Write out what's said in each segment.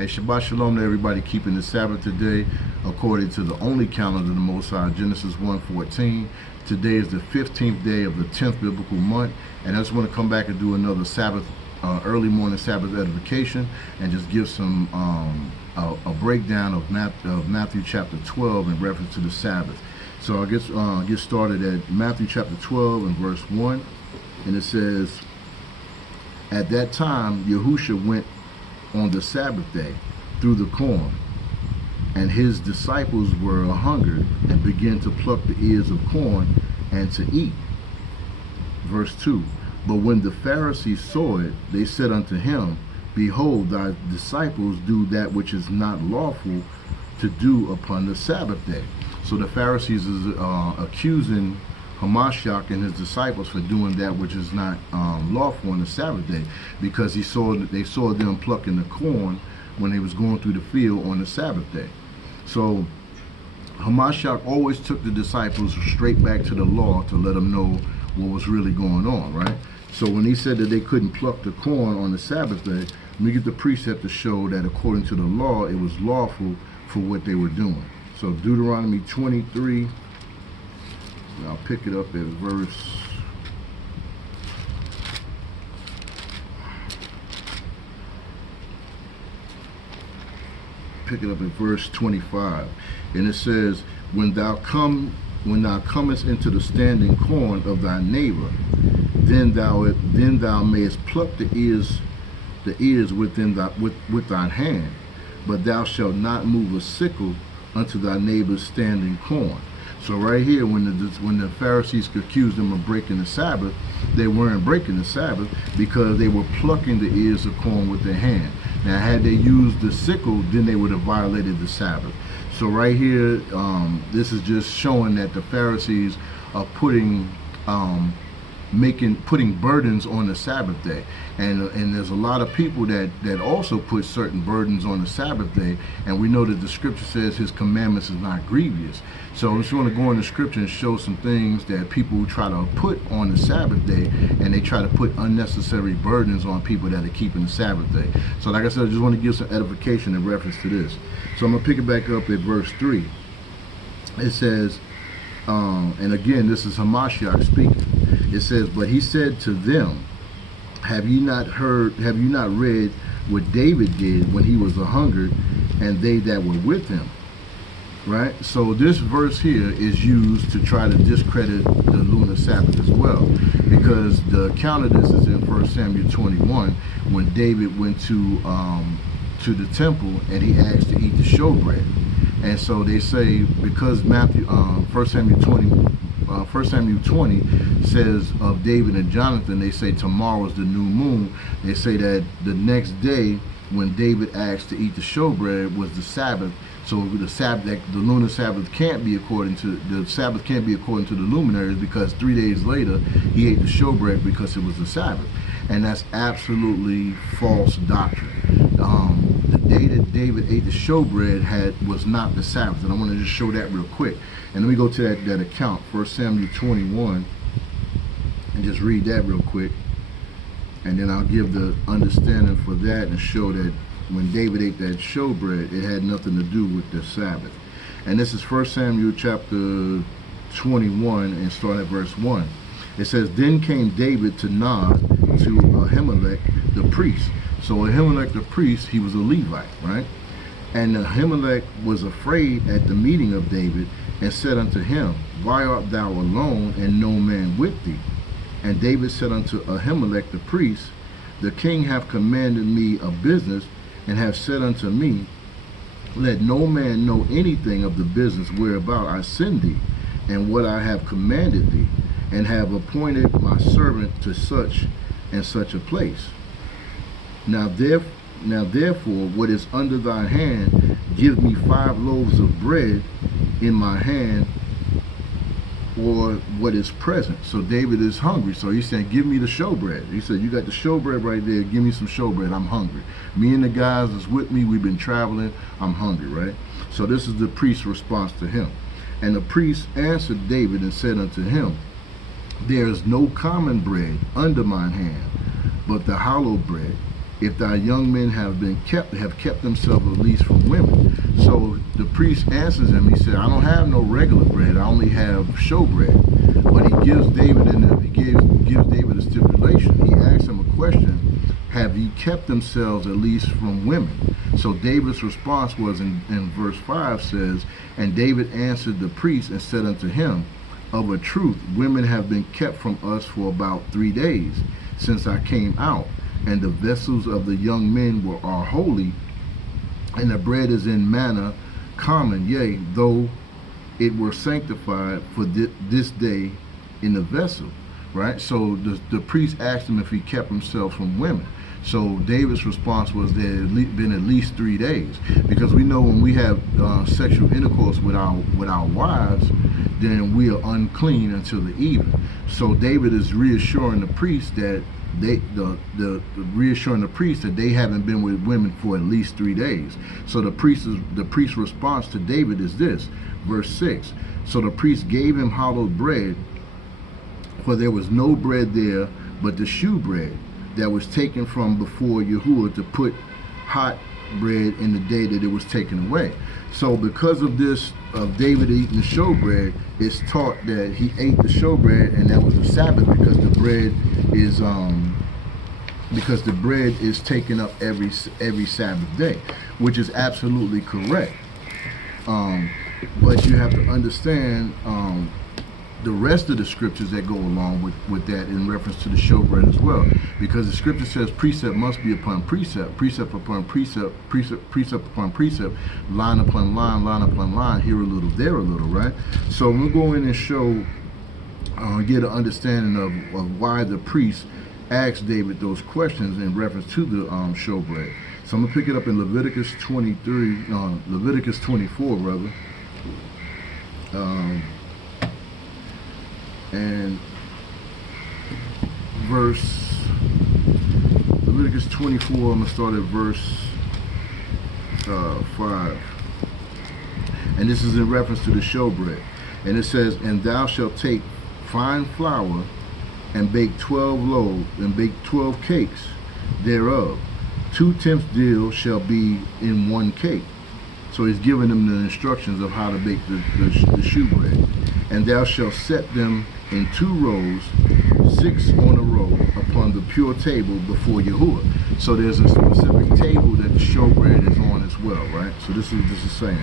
Hey, Shabbat Shalom to everybody keeping the Sabbath today according to the only calendar of the Most High, Genesis 1:14. Today is the 15th day of the 10th biblical month, and I just want to come back and do another Sabbath, early morning Sabbath edification, and just give some a breakdown of Matthew chapter 12 in reference to the Sabbath. So I'll get started at Matthew chapter 12 and verse 1, and it says, "At that time Yahushua went on the Sabbath day through the corn, and his disciples were hungered and began to pluck the ears of corn and to eat." Verse 2, "But when the Pharisees saw it, they said unto him, Behold, thy disciples do that which is not lawful to do upon the Sabbath day." So the Pharisees is accusing Hamashiach and his disciples for doing that which is not lawful on the Sabbath day, because they saw them plucking the corn when they was going through the field on the Sabbath day. So Hamashiach always took the disciples straight back to the law to let them know what was really going on, right? So when he said that they couldn't pluck the corn on the Sabbath day, let me get the precept to show that according to the law, it was lawful for what they were doing. So Deuteronomy 23, I'll pick it up at verse 25, and it says, when thou comest into the standing corn of thy neighbor, then thou mayest pluck the ears with thine hand, but thou shalt not move a sickle unto thy neighbor's standing corn. So right here, when the Pharisees accused them of breaking the Sabbath, they weren't breaking the Sabbath because they were plucking the ears of corn with their hand. Now, had they used the sickle, then they would have violated the Sabbath. So right here, this is just showing that the Pharisees are putting burdens on the Sabbath day, and there's a lot of people that also put certain burdens on the Sabbath day, and we know that the scripture says his commandments is not grievous. So I just want to go in the scripture and show some things that people try to put on the Sabbath day, and they try to put unnecessary burdens on people that are keeping the Sabbath day. So like I said, I just want to give some edification in reference to this. So I'm going to pick it back up at verse 3. It says, and again, this is Hamashiach speaking. It says, "But he said to them, have you not read what David did when he was hungered, and they that were with him?" Right? So this verse here is used to try to discredit the lunar Sabbath as well, because the account of this is in 1 Samuel 21, when David went to the temple and he asked to eat the showbread. And so they say, because 1 Samuel 20 says of David and Jonathan, they say tomorrow is the new moon. They say that the next day when David asked to eat the showbread was the Sabbath. So the lunar Sabbath can't be according to the luminaries, because 3 days later he ate the showbread because it was the Sabbath. And that's absolutely false doctrine. The day that David ate the showbread was not the Sabbath, and I want to just show that real quick. And let me go to that account, 1 Samuel 21, and just read that real quick, and then I'll give the understanding for that and show that when David ate that showbread, it had nothing to do with the Sabbath. And this is 1 Samuel chapter 21, and start at verse 1. It says, "Then came David to Nob to Ahimelech the priest." So Ahimelech the priest, he was a Levite, right? "And Ahimelech was afraid at the meeting of David, and said unto him, Why art thou alone, and no man with thee? And David said unto Ahimelech the priest, The king hath commanded me a business, and hath said unto me, Let no man know anything of the business whereabout I send thee, and what I have commanded thee, and have appointed my servant to such and such a place. Now therefore, what is under thy hand, give me 5 loaves of bread in my hand, or what is present." So David is hungry, so he's saying, give me the showbread. He said, you got the showbread right there, give me some showbread, I'm hungry. Me and the guys that's with me, we've been traveling, I'm hungry, right? So this is the priest's response to him. "And the priest answered David and said unto him, There is no common bread under mine hand, but the hallowed bread, if thy young men have kept themselves at least from women. So the priest answers him. He said, I don't have no regular bread. I only have showbread. But he gives David gives David a stipulation. He asks him a question: have ye kept themselves at least from women? So David's response was in verse 5 says, and David answered the priest and said unto him, of a truth, women have been kept from us for about 3 days since I came out, and the vessels of the young men are holy, and the bread is in manner common, yea, though it were sanctified for this day in the vessel. Right? So the priest asked him if he kept himself from women. So David's response was there had been at least 3 days, because we know when we have sexual intercourse with our wives, then we are unclean until the evening. So David is reassuring the priest that reassuring the priest that they haven't been with women for at least 3 days. So the priest's response to David is this, verse 6. So the priest gave him hallowed bread, for there was no bread there but the shewbread that was taken from before Yahuwah to put hot bread in the day that it was taken away. So because of this, of David eating the showbread, it's taught that he ate the showbread, and that was the Sabbath, because the bread is taken up every Sabbath day, which is absolutely correct. But you have to understand the rest of the scriptures that go along with that in reference to the showbread as well, because the scripture says precept must be upon precept, precept upon precept, precept upon precept, line upon line, line upon line, here a little, there a little, right? So we'll go in and show, get an understanding of why the priest asked David those questions in reference to the showbread. So I'm gonna pick it up in Leviticus 24 rather. And Leviticus 24, I'm going to start at verse 5. And this is in reference to the showbread. And it says, and thou shalt take fine flour and bake 12 loaves, and bake 12 cakes thereof. 2/10 deal shall be in 1 cake. So he's giving them the instructions of how to bake the shewbread. And thou shalt set them in 2 rows, 6 on a row, upon the pure table before Yahuwah. So there's a specific table that the showbread is on as well, right? So this is saying,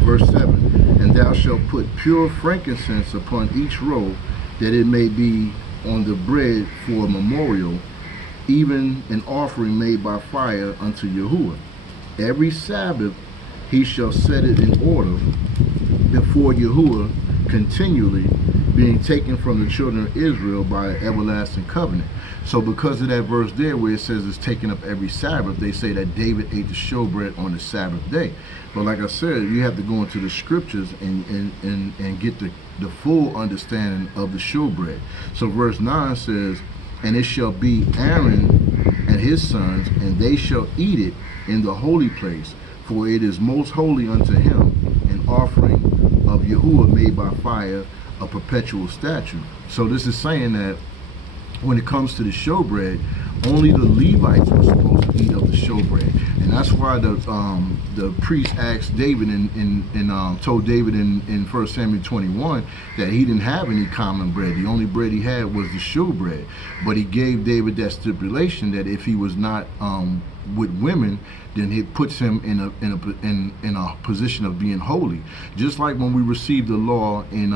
verse 7, and thou shalt put pure frankincense upon each row, that it may be on the bread for a memorial, even an offering made by fire unto Yahuwah. Every Sabbath he shall set it in order before Yahuwah continually, being taken from the children of Israel by an everlasting covenant. So because of that verse there where it says it's taken up every Sabbath, they say that David ate the showbread on the Sabbath day. But like I said, you have to go into the scriptures and get the full understanding of the showbread. So verse 9 says, and it shall be Aaron and his sons, and they shall eat it in the holy place, for it is most holy unto him, an offering of Yahuwah made by fire, a perpetual statute. So this is saying that when it comes to the showbread, only the Levites were supposed to eat of the showbread, and that's why the priest asked David and told David in 1 Samuel 21 that he didn't have any common bread. The only bread he had was the showbread. But he gave David that stipulation that if he was not with women, then it puts him in a position of being holy. Just like when we received the law in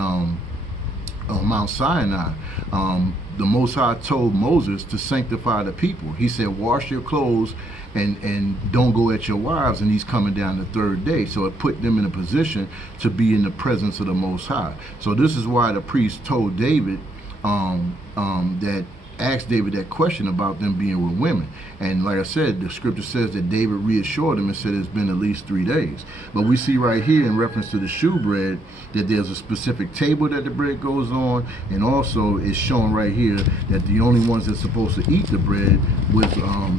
Mount Sinai, the Most High told Moses to sanctify the people. He said, wash your clothes and don't go at your wives, and he's coming down the 3rd day. So it put them in a position to be in the presence of the Most High. So this is why the priest told David that asked David that question about them being with women. And like I said, the scripture says that David reassured him and said it's been at least 3 days. But we see right here in reference to the shewbread that there's a specific table that the bread goes on, and also it's shown right here that the only ones that's supposed to eat the bread was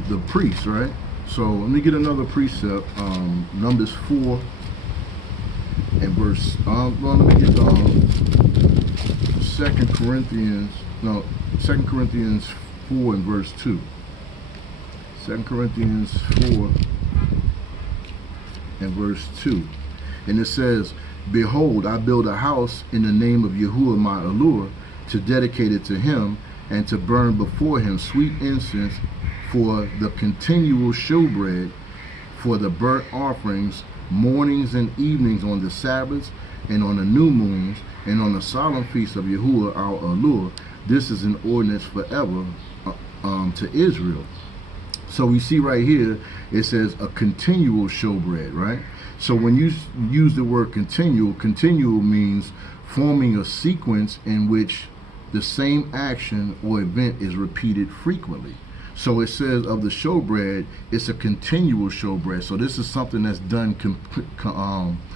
the priests, right? So let me get another precept, Numbers 4 and verse, well, let me get 2 Corinthians 4 and verse 2. 2 2 Corinthians 4 and verse 2. And it says, behold, I build a house in the name of Yahuwah my Allure, to dedicate it to him, and to burn before him sweet incense for the continual showbread, for the burnt offerings, mornings and evenings on the Sabbaths, and on the new moons, and on the solemn feast of Yahuwah our Allure. This is an ordinance forever to Israel. So we see right here, it says a continual showbread, right? So when you use the word continual means forming a sequence in which the same action or event is repeated frequently. So it says of the showbread, it's a continual showbread. So this is something that's done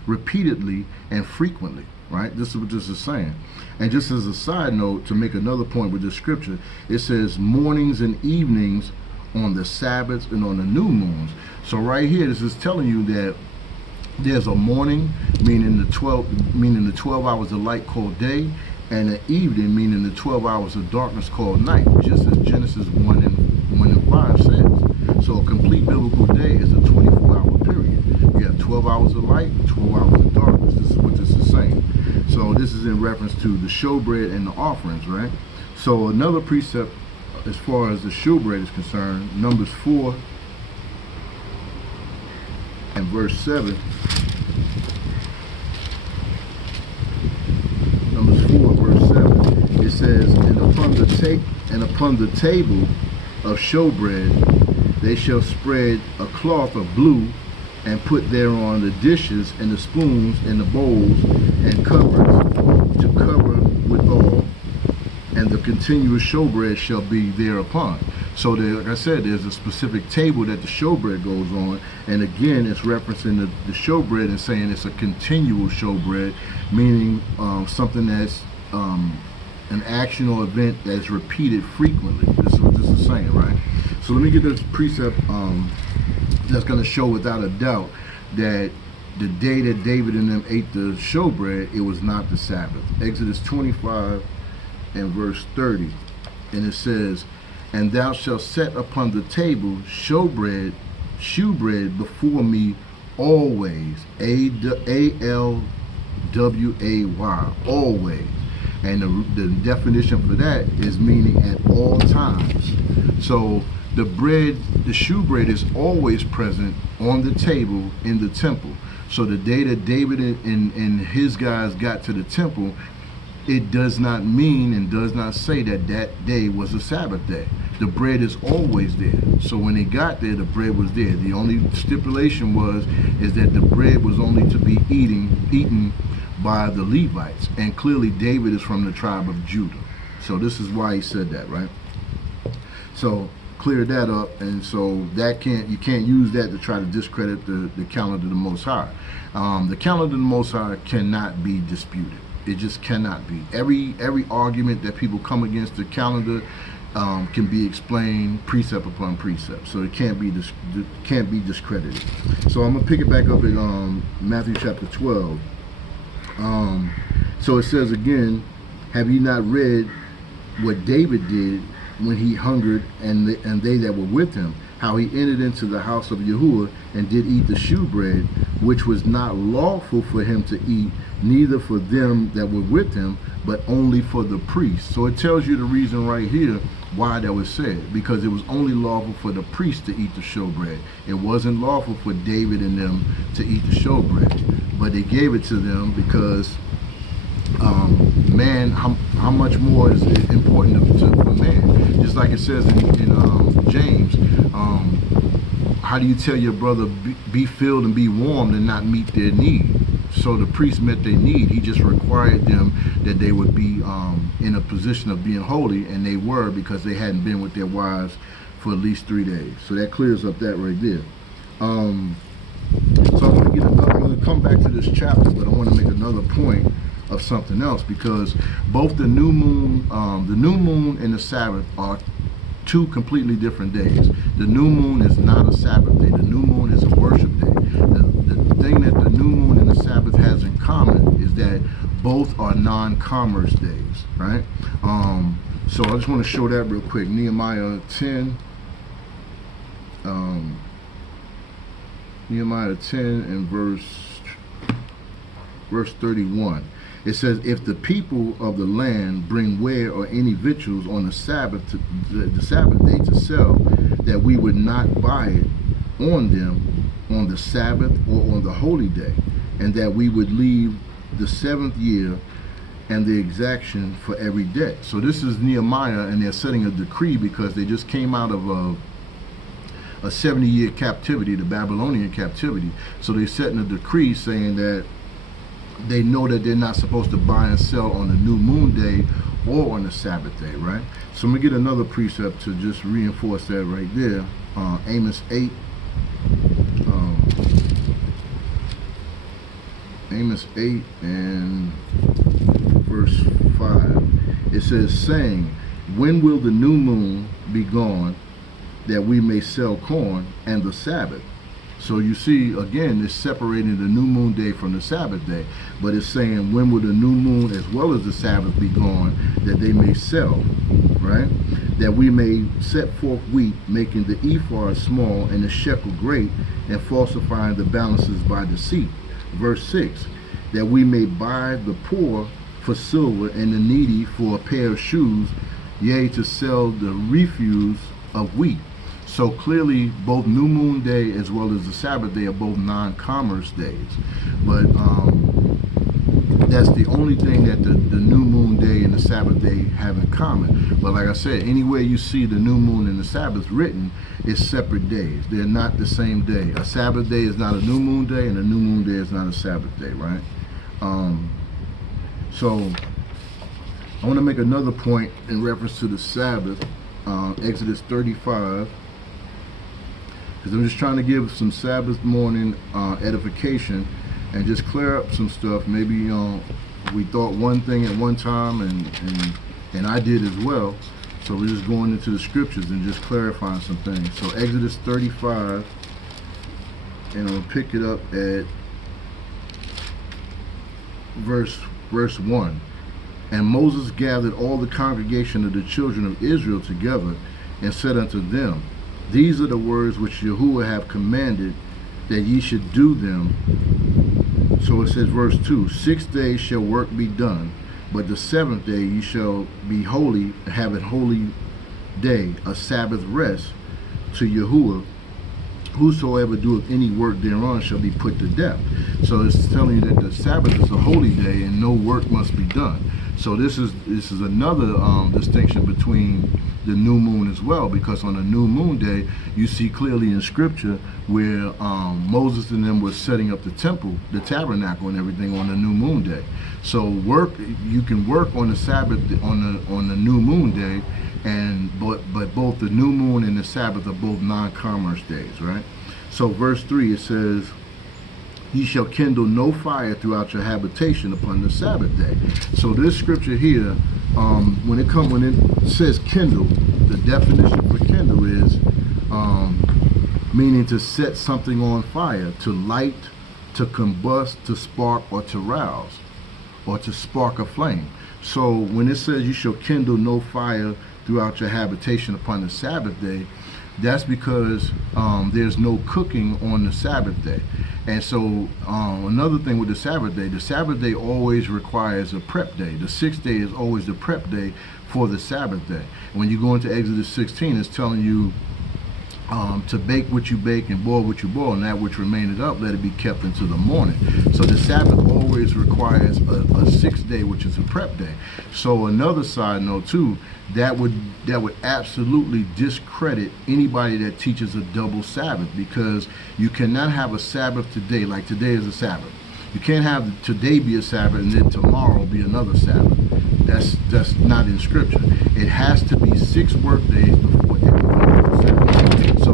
repeatedly and frequently, right? This is what this is saying. And just as a side note, to make another point with this scripture, it says mornings and evenings on the Sabbaths and on the new moons. So right here, this is telling you that there's a morning, meaning the 12 hours of light called day, and an evening, meaning the 12 hours of darkness called night, just as Genesis 1 and 5 says. So a complete biblical day is a 24-hour period. You have 12 hours of light, 12 hours of darkness. This is what this is saying. So this is in reference to the showbread and the offerings, right? So another precept as far as the showbread is concerned, Numbers 4 and verse 7. Numbers 4 verse 7. It says, and upon the table of showbread they shall spread a cloth of blue, and put thereon the dishes and the spoons and the bowls and covers to cover withal, and the continuous showbread shall be thereupon. So there, like I said, there's a specific table that the showbread goes on, and again it's referencing the showbread and saying it's a continual showbread, meaning something that's an action or event that's repeated frequently. This is what this is saying, right? So let me get this precept that's going to show without a doubt that the day that David and them ate the showbread, it was not the Sabbath. Exodus 25 and verse 30, and it says, and thou shalt set upon the table shewbread before me always, A-L-W-A-Y, always. And the definition for that is meaning at all times. So the shewbread is always present on the table in the temple. So the day that David and his guys got to the temple, it does not mean and does not say that that day was a Sabbath day. The bread is always there. So when they got there, the bread was there. The only stipulation is that the bread was only to be eaten by the Levites. And clearly David is from the tribe of Judah. So this is why he said that, right? So clear that up, and so that you can't use that to try to discredit the calendar of the Most High. The calendar of the Most High cannot be disputed. It just cannot be. Every argument that people come against the calendar can be explained precept upon precept, so it can't be discredited. So I'm gonna pick it back up in Matthew chapter 12. So it says again, have you not read what David did when he hungered, and they that were with him, how he entered into the house of Yahuwah and did eat the shewbread, which was not lawful for him to eat, neither for them that were with him, but only for the priests. So it tells you the reason right here why that was said, because it was only lawful for the priests to eat the shewbread. It wasn't lawful for David and them to eat the shewbread, but they gave it to them because man, how much more is it important for man? Just like it says in James, how do you tell your brother be filled and be warmed and not meet their need? So the priest met their need. He just required them that they would be in a position of being holy, and they were, because they hadn't been with their wives for at least 3 days. So that clears up that right there. So I'm going to come back to this chapter, but I want to make another point of something else, because both the new moon and the Sabbath are two completely different days. The new moon is not a Sabbath day. The new moon is a worship day. The thing that the new moon and the Sabbath has in common is that both are non-commerce days, right? So I just want to show that real quick. Nehemiah 10 Nehemiah 10 and verse 31. It says, if the people of the land bring ware or any victuals on the Sabbath the Sabbath day to sell, that we would not buy it on them on the Sabbath or on the holy day, and that we would leave the 7th year and the exaction for every debt. So this is Nehemiah, and they're setting a decree because they just came out of a 70-year captivity, the Babylonian captivity. So they're setting a decree saying that they know that they're not supposed to buy and sell on the new moon day or on the Sabbath day, right? So I'm going to get another precept to just reinforce that right there. Amos 8. Amos 8 and verse 5. It says, saying, when will the new moon be gone, that we may sell corn, and the Sabbath? So you see, again, it's separating the new moon day from the Sabbath day, but it's saying, when will the new moon as well as the Sabbath be gone, that they may sell, right? That we may set forth wheat, making the ephah small and the shekel great, and falsifying the balances by deceit. Verse 6, that we may buy the poor for silver and the needy for a pair of shoes, yea, to sell the refuse of wheat. So clearly, both New Moon Day as well as the Sabbath Day are both non-commerce days. But that's the only thing that the New Moon Day and the Sabbath Day have in common. But like I said, anywhere you see the New Moon and the Sabbath written, it's separate days. They're not the same day. A Sabbath Day is not a New Moon Day, and a New Moon Day is not a Sabbath Day, right? So I want to make another point in reference to the Sabbath, Exodus 35. Because I'm just trying to give some Sabbath morning edification and just clear up some stuff. Maybe we thought one thing at one time, and I did as well. So we're just going into the scriptures and just clarifying some things. So Exodus 35, and I'll pick it up at verse 1. And Moses gathered all the congregation of the children of Israel together, and said unto them, these are the words which Yahuwah have commanded, that ye should do them. So it says, verse 2, 6 days shall work be done, but the 7th day ye shall be holy, have a holy day, a Sabbath rest to Yahuwah. Whosoever doeth any work thereon shall be put to death. So it's telling you that the Sabbath is a holy day and no work must be done. So this is another distinction between the new moon as well, because on the new moon day you see clearly in scripture where Moses and them were setting up the temple, the tabernacle and everything on the new moon day. So you can work on the Sabbath on the new moon day, but both the new moon and the Sabbath are both non-commerce days, right? So verse 3, it says, ye shall kindle no fire throughout your habitation upon the Sabbath day. So this scripture here, when it says kindle, the definition for kindle is meaning to set something on fire, to light, to combust, to spark, or to rouse, or to spark a flame. So when it says you shall kindle no fire throughout your habitation upon the Sabbath day, that's because there's no cooking on the Sabbath day. And so another thing with the Sabbath day always requires a prep day. The 6th day is always the prep day for the Sabbath day. When you go into Exodus 16, it's telling you to bake what you bake and boil what you boil, and that which remaineth up, let it be kept into the morning. So the Sabbath always requires a 6th day, which is a prep day. So another side note too, that would absolutely discredit anybody that teaches a double Sabbath, because you cannot have a Sabbath today, like today is a Sabbath. You can't have today be a Sabbath and then tomorrow be another Sabbath. That's not in scripture. It has to be 6 work days before every Sabbath. So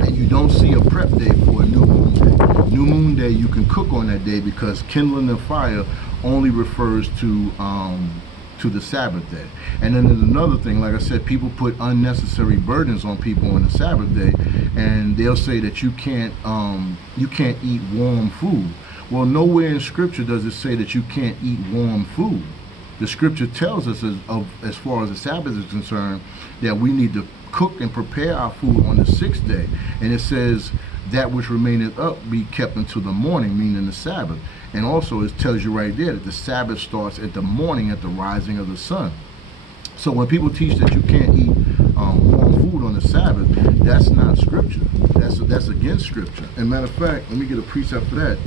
and you don't see a prep day for a new moon day. New moon day you can cook on that day, because kindling the fire only refers to the Sabbath day. And then there's another thing, like I said, people put unnecessary burdens on people on the Sabbath day, and they'll say that you can't eat warm food. Well, nowhere in scripture does it say that you can't eat warm food. The scripture tells us, as far as the Sabbath is concerned, that we need to cook and prepare our food on the 6th day. And it says, that which remaineth up be kept until the morning, meaning the Sabbath. And also it tells you right there that the Sabbath starts at the morning, at the rising of the sun. So when people teach that you can't eat warm food on the Sabbath, that's not scripture. That's against scripture. And matter of fact, let me get a precept for that.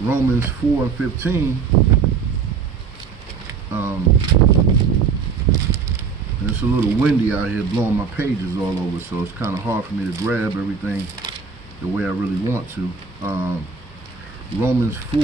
Romans 4 and 15. And it's a little windy out here, blowing my pages all over, so it's kind of hard for me to grab everything the way I really want to. Romans 4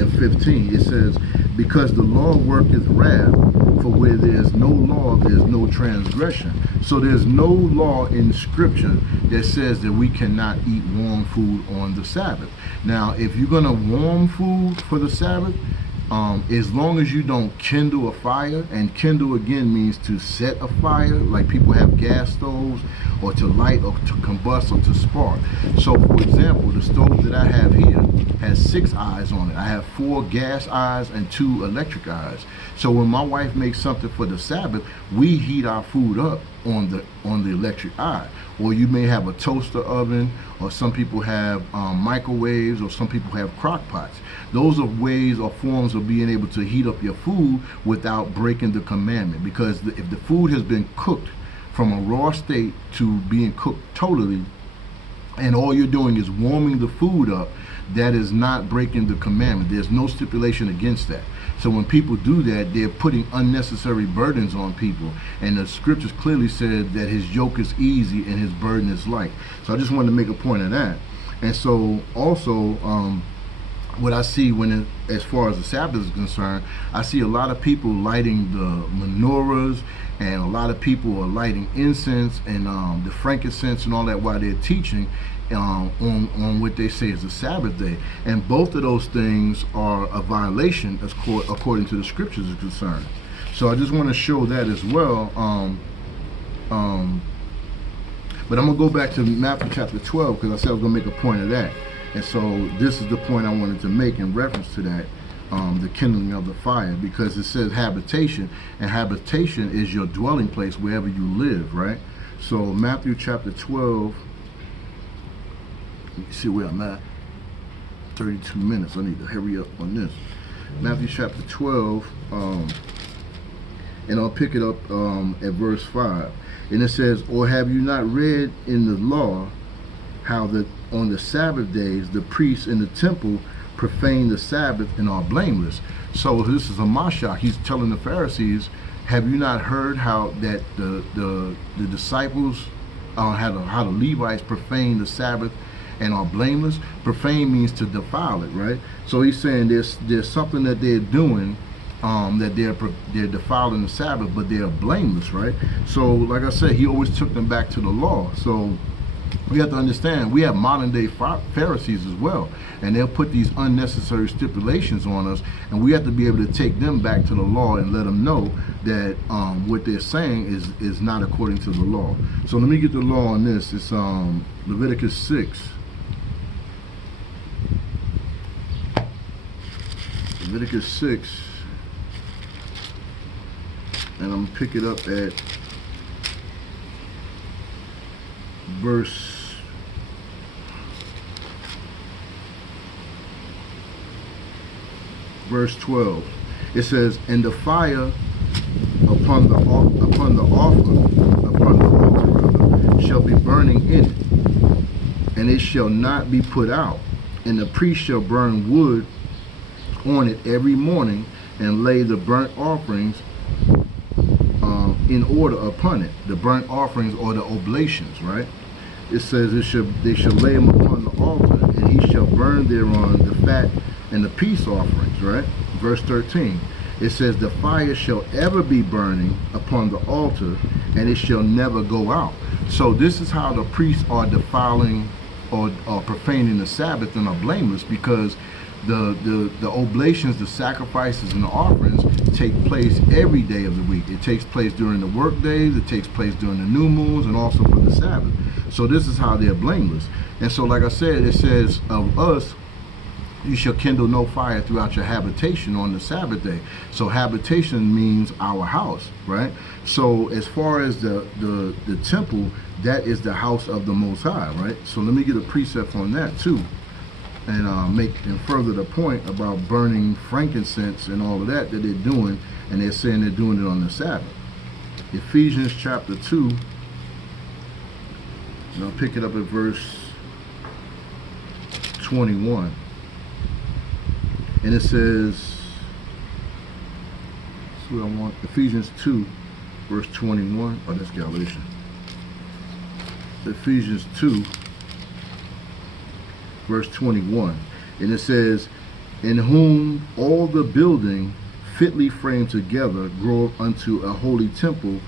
and 15, it says, because the law worketh wrath, for where there is no law, there is no transgression. So there's no law in scripture that says that we cannot eat warm food on the Sabbath. Now, if you're going to warm food for the Sabbath, as long as you don't kindle a fire, and kindle again means to set a fire, like people have gas stoves, or to light, or to combust, or to spark. So for example, the stove that I have here has 6 eyes on it. I have 4 gas eyes and 2 electric eyes. So when my wife makes something for the Sabbath, we heat our food up on the electric eye. Or you may have a toaster oven, or some people have microwaves, or some people have crock pots. Those are ways or forms of being able to heat up your food without breaking the commandment. Because if the food has been cooked from a raw state to being cooked totally, and all you're doing is warming the food up, that is not breaking the commandment. There's no stipulation against that. So when people do that, they're putting unnecessary burdens on people. And the scriptures clearly said that his yoke is easy and his burden is light. So I just wanted to make a point of that. And so also, what I see as far as the Sabbath is concerned, I see a lot of people lighting the menorahs, and a lot of people are lighting incense and the frankincense and all that while they're teaching on what they say is the Sabbath day. And both of those things are a violation as according to the scriptures is concerned. So I just want to show that as well. But I'm going to go back to Matthew chapter 12, because I said I was going to make a point of that. And so this is the point I wanted to make in reference to that, the kindling of the fire, because it says habitation, and habitation is your dwelling place wherever you live, right? So Matthew chapter 12, let me see where I'm at, 32 minutes, I need to hurry up on this. Matthew chapter 12, and I'll pick it up at verse 5, and it says, or have you not read in the law how that on the Sabbath days the priests in the temple profane the Sabbath and are blameless? So this is a mashach. He's telling the Pharisees, have you not heard how that the disciples, how the Levites profane the Sabbath and are blameless? Profane means to defile it, right? So he's saying there's something that they're doing, that they're defiling the Sabbath, but they're blameless, right? So like I said, he always took them back to the law. So we have to understand, we have modern day Pharisees as well, and they'll put these unnecessary stipulations on us, and we have to be able to take them back to the law and let them know that what they're saying is not according to the law. So let me get the law on this. It's Leviticus 6. Leviticus 6, and I'm gonna pick it up at verse 12. It says, and the fire upon the altar shall be burning in it, and it shall not be put out, and the priest shall burn wood on it every morning, and lay the burnt offerings in order upon it. The burnt offerings or the oblations, right? It says they shall lay them upon the altar, and he shall burn thereon the fat and the peace offerings, right? Verse 13, it says the fire shall ever be burning upon the altar, and it shall never go out. So this is how the priests are defiling or profaning the Sabbath and are blameless, because the oblations, the sacrifices, and the offerings take place every day of the week. It takes place during the work days, it takes place during the new moons, and also for the Sabbath. So this is how they're blameless. And so like I said, it says of us, you shall kindle no fire throughout your habitation on the Sabbath day. So habitation means our house, right? So as far as the temple, that is the house of the Most High, right? So let me get a precept on that too, and make and further the point about burning frankincense and all of that they're doing, and they're saying they're doing it on the Sabbath. Ephesians chapter 2, and I'll pick it up at verse 21. And it says, that's what I want, Ephesians 2, verse 21. Oh, that's Galatians. Ephesians 2, verse 21. And it says, in whom all the building fitly framed together grow unto a holy temple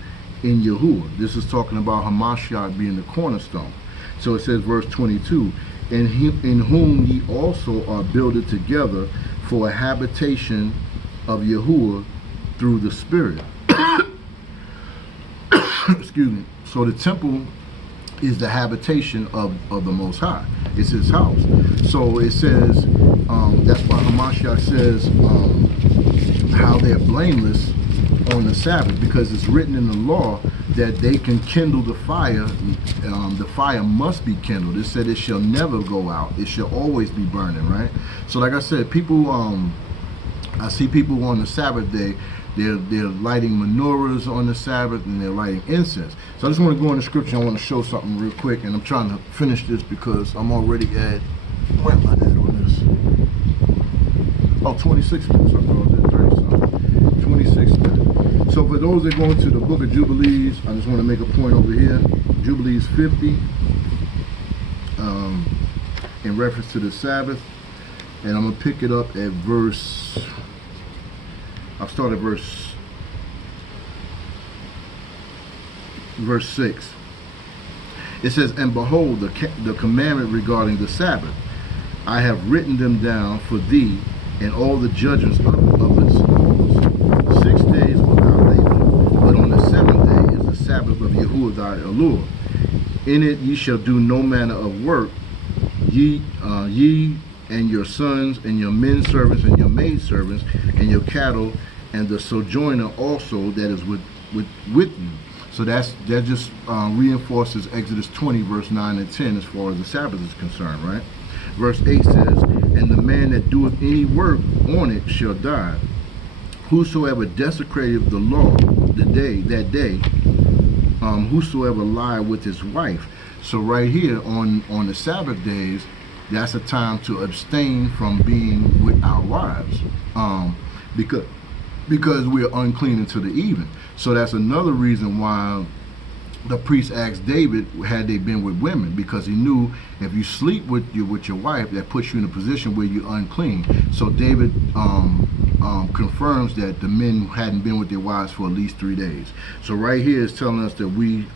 in Yahuwah. This is talking about Hamashiach being the cornerstone. So it says, verse 22, in whom ye also are builded together for a habitation of Yahuwah through the Spirit. Excuse me. So the temple is the habitation of the Most High. It's his house. So it says, that's why Hamashiach says how they're blameless on the Sabbath, because it's written in the law that they can kindle the fire. The fire must be kindled. It said it shall never go out. It shall always be burning, right? So like I said, people, I see people on the Sabbath day, they're lighting menorahs on the Sabbath, and they're lighting incense. So I just want to go in the scripture. I want to show something real quick, and I'm trying to finish this because I'm already at, where am I at on this? Oh, 26 minutes. I thought I was at 30 something. 26 minutes. So for those that go into the book of Jubilees, I just want to make a point over here. Jubilees 50, in reference to the Sabbath, and I'm gonna pick it up at verse. I'll start at verse 6. It says, and behold, the commandment regarding the Sabbath, I have written them down for thee, and all the judgments of its laws. 6 days without labor, but on the 7th day is the Sabbath of Yahuwah thy Elul. In it ye shall do no manner of work, ye and your sons, and your men servants, and your maid servants, and your cattle, and the sojourner also that is with you. So that just reinforces Exodus 20, verse 9 and 10 as far as the Sabbath is concerned, right? Verse 8 says, and the man that doeth any work on it shall die. Whosoever desecrateth the law that day, whosoever lie with his wife. So right here on the Sabbath days, that's a time to abstain from being with our wives, because we are unclean until the even. So that's another reason why the priest asked David, had they been with women, because he knew if you sleep with your wife, that puts you in a position where you're unclean. So David confirms that the men hadn't been with their wives for at least 3 days. So right here is telling us that we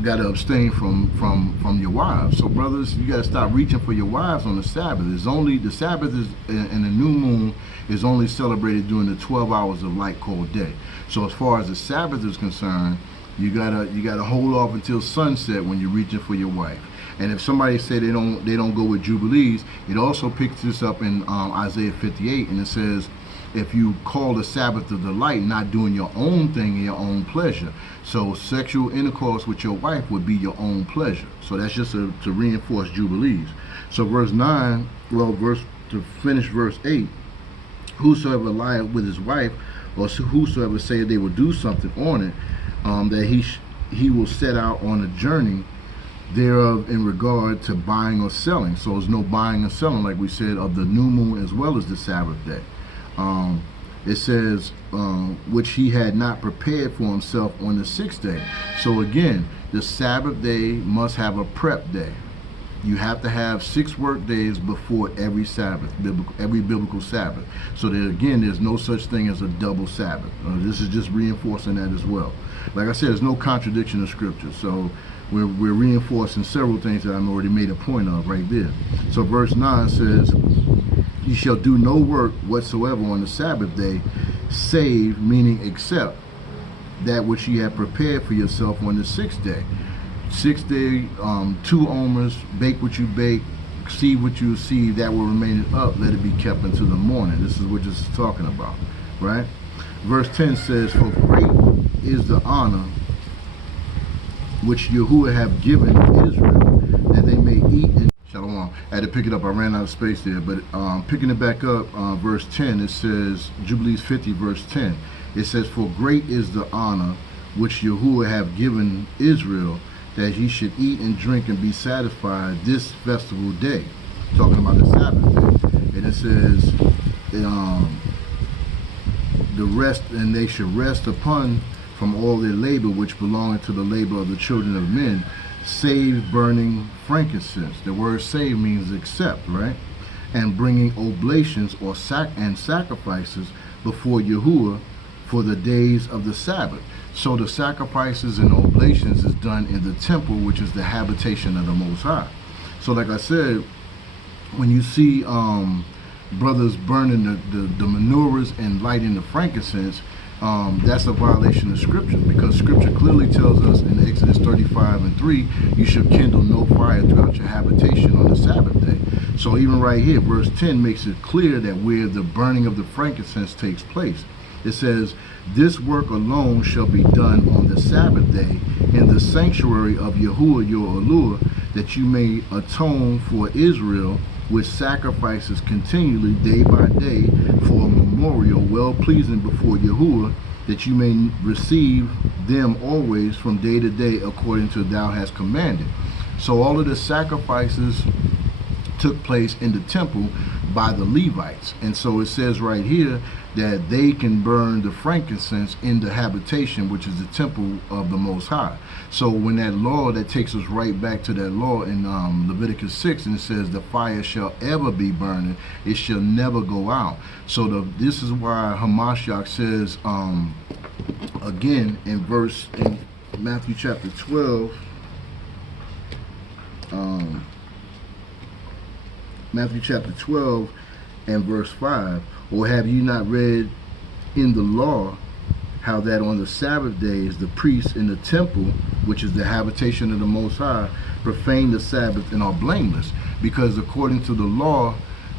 got to abstain from your wives. So brothers, you got to stop reaching for your wives on the Sabbath. The Sabbath is, and the new moon is only celebrated during the 12 hours of light cold day. So as far as the Sabbath is concerned, you gotta hold off until sunset when you're reaching for your wife. And if somebody say they don't go with Jubilees, it also picks this up in Isaiah 58, and it says, if you call the Sabbath of delight, not doing your own thing in your own pleasure. So sexual intercourse with your wife would be your own pleasure. So that's just to reinforce Jubilees. So verse 9, to finish verse 8, whosoever lieth with his wife, or whosoever say they will do something on it, that he will set out on a journey thereof in regard to buying or selling. So there's no buying or selling, like we said, of the new moon as well as the Sabbath day. It says, which he had not prepared for himself on the 6th day. So again, the Sabbath day must have a prep day. You have to have 6 work days before every Sabbath, every biblical Sabbath. So that again, there's no such thing as a double Sabbath. This is just reinforcing that as well. Like I said, there's no contradiction of Scripture. So we're reinforcing several things that I've already made a point of right there. So verse 9 says, you shall do no work whatsoever on the Sabbath day, save, meaning except that which ye have prepared for yourself on the 6th day. 6th day, 2 omers, bake what you bake, see what you see that will remain up, let it be kept until the morning. This is what this is talking about, right? Verse 10 says, for great is the honor which Yahuwah have given Israel, that they may eat and Shalom. I had to pick it up. I ran out of space there. But picking it back up, verse 10, it says, Jubilees 50, verse 10. It says, for great is the honor which Yahuwah have given Israel, that he should eat and drink and be satisfied this festival day. Talking about the Sabbath day. And it says, the rest, and they should rest upon from all their labor which belongeth to the labor of the children of men, save burning frankincense. The word save means accept, right? And bringing oblations or sacrifices before Yahuwah for the days of the Sabbath. So the sacrifices and oblations is done in the temple, which is the habitation of the Most High. So like I said, when you see brothers burning the menorahs and lighting the frankincense, that's a violation of Scripture, because Scripture clearly tells us in Exodus 35 and 3, you should kindle no fire throughout your habitation on the Sabbath day. So even right here, verse 10 makes it clear that where the burning of the frankincense takes place, it says, this work alone shall be done on the Sabbath day in the sanctuary of Yahuwah your Elohim, that you may atone for Israel with sacrifices continually day by day for a memorial well pleasing before Yahuwah, that you may receive them always from day to day according to thou hast commanded. So all of the sacrifices took place in the temple by the Levites. And so it says right here that they can burn the frankincense in the habitation, which is the temple of the Most High. So when that law, that takes us right back to that law in Leviticus 6, and it says the fire shall ever be burning, it shall never go out. So this is why Hamashiach says again in Matthew chapter 12, Matthew chapter 12 and verse 5, or have you not read in the law how that on the Sabbath days the priests in the temple, which is the habitation of the Most High, profane the Sabbath and are blameless? Because according to the law,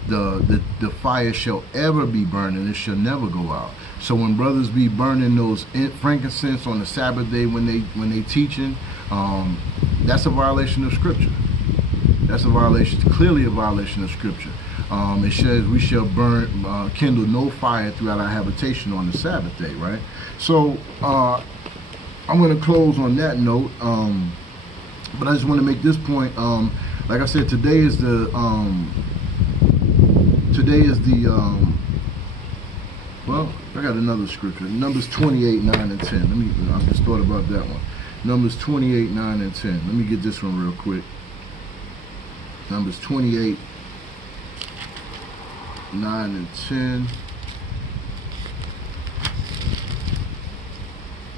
the fire shall ever be burning, it shall never go out. So when brothers be burning those frankincense on the Sabbath day when they teaching, that's a violation of Scripture. That's a violation, clearly a violation of Scripture. It says we shall kindle no fire throughout our habitation on the Sabbath day, right? So I'm going to close on that note, but I just want to make this point. Like I said, today is the well, I got another scripture, Numbers 28, 9 and 10. I just thought about that one. Numbers 28, 9 and 10. Let me get this one real quick. Numbers 28, 9 and 10.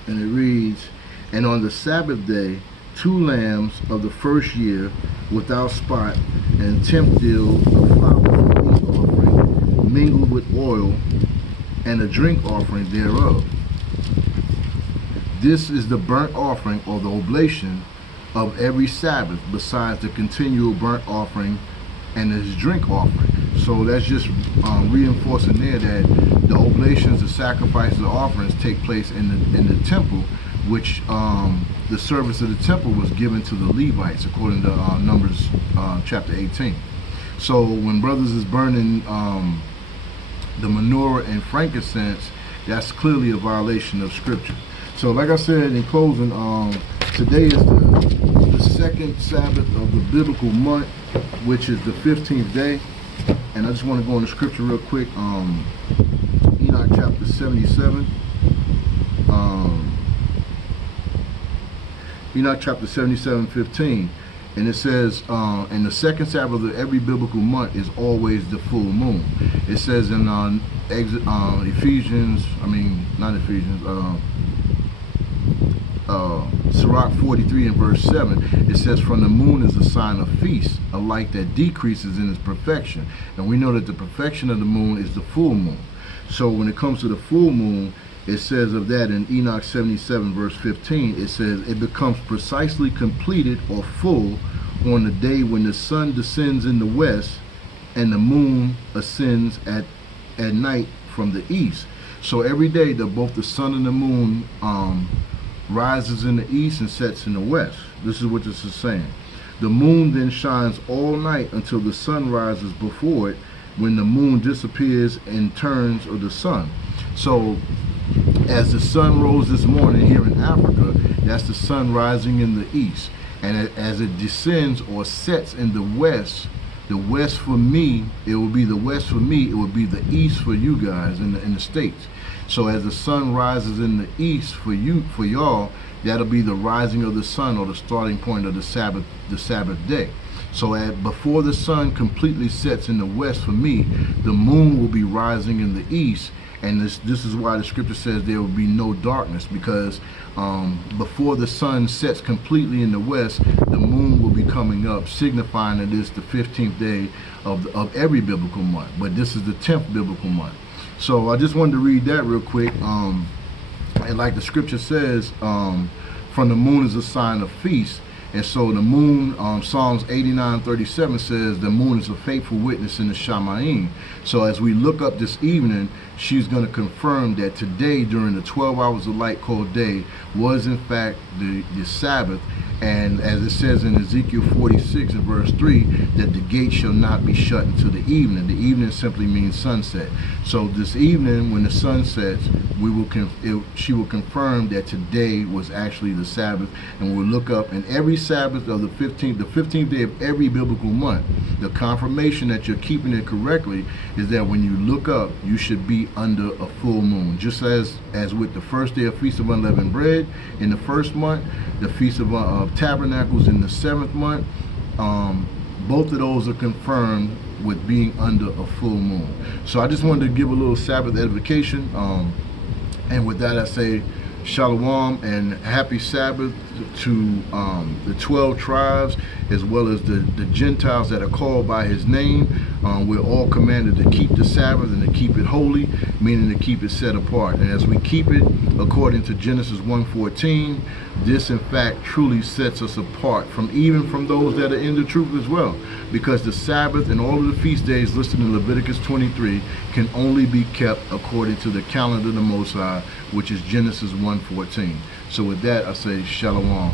And it reads, and on the Sabbath day, 2 lambs of the first year without spot, and 10 deal of flour for peace offering, mingled with oil, and a drink offering thereof. This is the burnt offering or the oblation of every Sabbath, besides the continual burnt offering and his drink offering. So that's just reinforcing there that the oblations, the sacrifices, the offerings take place in the temple, which the service of the temple was given to the Levites according to Numbers chapter 18. So when brothers is burning the menorah and frankincense, that's clearly a violation of Scripture. So like I said in closing, today is the second Sabbath of the biblical month, which is the 15th day. And I just want to go into Scripture real quick. Enoch chapter 77. Enoch chapter 77, 15. And it says, and the second Sabbath of every biblical month is always the full moon. It says in Sirach 43 and verse 7, it says, from the moon is a sign of feast, a light that decreases in its perfection. And we know that the perfection of the moon is the full moon. So when it comes to the full moon, it says of that in Enoch 77 verse 15, it says, it becomes precisely completed or full on the day when the sun descends in the west and the moon ascends at night from the east. So every day both the sun and the moon rises in the east and sets in the west. This is what this is saying. The moon then shines all night until the sun rises before it, when the moon disappears and turns of the sun. So as the sun rose this morning here in Africa, that's the sun rising in the east. And as it descends or sets in the west for me, it will be the west for me, it will be the east for you guys in the States. So as the sun rises in the east for y'all, that'll be the rising of the sun, or the starting point of the Sabbath day. So before the sun completely sets in the west for me, the moon will be rising in the east. And this is why the scripture says there will be no darkness, because before the sun sets completely in the west, the moon will be coming up, signifying that it's the 15th day of every biblical month. But this is the 10th biblical month. So I just wanted to read that real quick. And like the scripture says, from the moon is a sign of feast. And so the moon, Psalms 89:37 says the moon is a faithful witness in the Shamayim. So as we look up this evening, she's going to confirm that today, during the 12 hours of light called day, was in fact the Sabbath. And as it says in Ezekiel 46 and verse 3, that the gate shall not be shut until the evening. The evening simply means sunset. So this evening, when the sun sets, she will confirm that today was actually the Sabbath. And we'll look up, and every Sabbath of the 15th day of every biblical month, the confirmation that you're keeping it correctly is that when you look up, you should be under a full moon. Just as with the first day of Feast of Unleavened Bread in the first month, the Feast of Tabernacles in the 7th month, both of those are confirmed with being under a full moon. So I just wanted to give a little Sabbath edification, and with that I say Shalom and happy Sabbath to the 12 tribes, as well as the Gentiles that are called by his name. We're all commanded to keep the Sabbath and to keep it holy, meaning to keep it set apart. And as we keep it according to Genesis 1:14, this in fact truly sets us apart even from those that are in the truth as well, because the Sabbath and all of the feast days listed in Leviticus 23 can only be kept according to the calendar of the Most High, which is Genesis 1:14. So with that, I say Shalom.